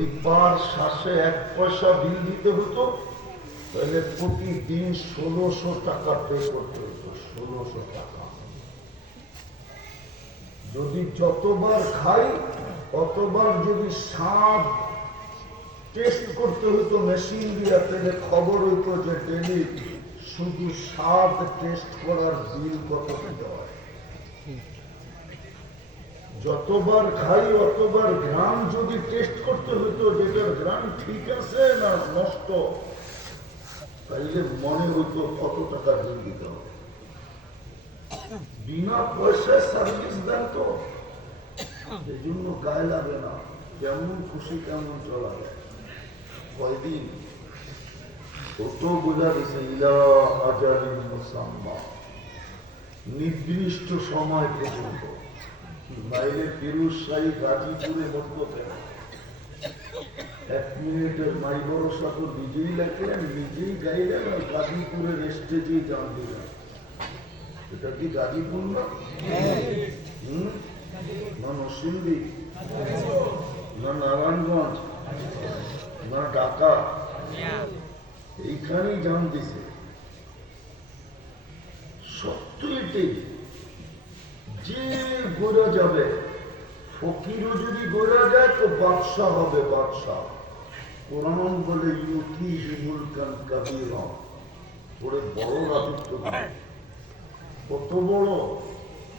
যদি পার শ্বাসে 1 পয়সা বিল দিতে হতো তাহলে প্রতিদিন 1600 টাকা পে করতে হতো, 1600 টাকা। যদি যতবার খাই ততবার যদি স্বাদ টেস্ট করতে হতো মেশিন দিয়ে, তাহলে খবর হইতো যে ডেলি শুধু স্বাদ টেস্ট করার বিল কত দিতে হয়। যতবার খাই অতবার গ্রাম যদি টেস্ট করতে হতো যেটার গ্রাম ঠিক আছে না নষ্ট, তাইলে মনে হইতো কত টাকা বিল দিতে হবে। বিনা পয়সায় সার্ভিস দেন তো, এই জন্য গায়ে লাগে না, যেমন খুশি কেমন চলা যায়। কয়দিন কত বোঝা গেছে, ইলা আজালিন মুসাম্মা, নির্দিষ্ট সময় পর্যন্ত। বাইরে ফিরোজ শাহী গাজীপুরে বলতো কেন 1 মিনিটের মাই ভরসা তো নিজেই লেখলেন, নিজেই গাইলেন, আর গাজীপুরের স্টেজেই জান দিলেন। এটা কি গাজীপুর না? না নরসিংদী, না নারায়ণগঞ্জ, না ঢাকা, এইখানেই জান দিছে। সত্য এটাই, যে গোড়া যাবে, ফকিরও যদি গোড়া যায় তো বাদশাহ হবে, বাদশাহ। কোরআন বলে ইউতি মুলকান কাবীরা, বড় বড় রাজত্ব। কত বড়?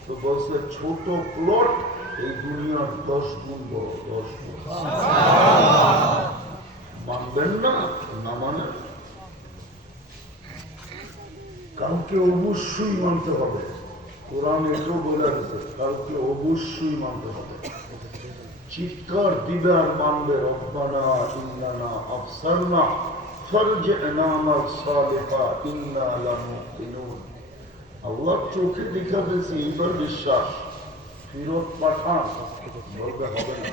তো বলছে ছোট প্লট এই দুনিয়ার 10 গুণ বড়, 10 গুণ। মানবেন না? না মানে কাউকে অবশ্যই মানতে হবে। কোরআন এটাও বলে দিচ্ছে কাউকে অবশ্যই মানতে হবে। চিৎকার দিবে আর মানবে, রব্বানা ইন্নানা আবসারনা ফারজি'না আমাল সালিহা ইন্না লামুকিনুন। আল্লাহ চোখে দেখা ফেলছে, এইবার বিশ্বাস, ফিরত পাঠান বলতে হবে না।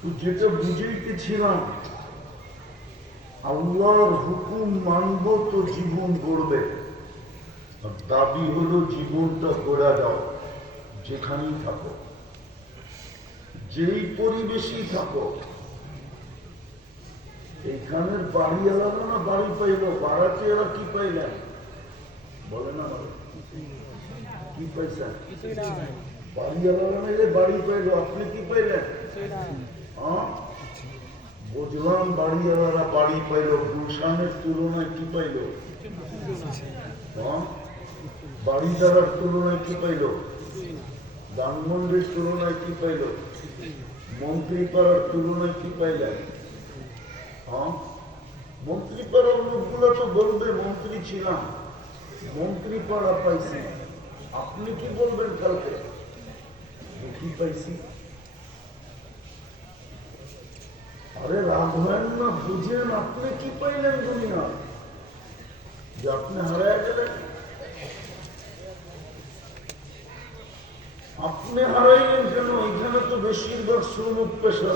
তো যেটা বুঝাইতেছিলাম, আল্লাহর হুকুম মানব তো জীবন গড়বে। দাবি হলো জীবনটা গড়া যাও, যেখানেই থাকো, যেই পরিবেশেই থাকো। এইখানের বাড়ি আলাদা না বাড়ি পাইল, বাড়াতে এরা কি পাইলেন বলে না, কি পাইছেন? বাড়ি আলাদা নাইলে বাড়ি পাইল, আপনি কি পাইলেন? বুঝলাম বাড়ি আলাদা বাড়ি পাইল, গুলশানের তুলনায় কি পাইল? বাড়িদারার তুলনায় কি পাইল? ধানমন্ডির তুলনায় কি পাইল? মন্ত্রীপাড়ার তুলনায় কি পাইলেন? মন্ত্রীপাড়ার লোকগুলো তো বলবে মন্ত্রী ছিলাম, মন্ত্রীপাড়া পাইছি। আপনি কি বলবেন কালকে? কি পাইছি? আরে রাগ হয় না, বুঝেন আপনি কি পাইলেন দুনিয়া যে আপনি হারায় গেলেন? আপনি হারাইলেন কেন? এখানে তো বেশিরভাগ শ্রমিক পেশা,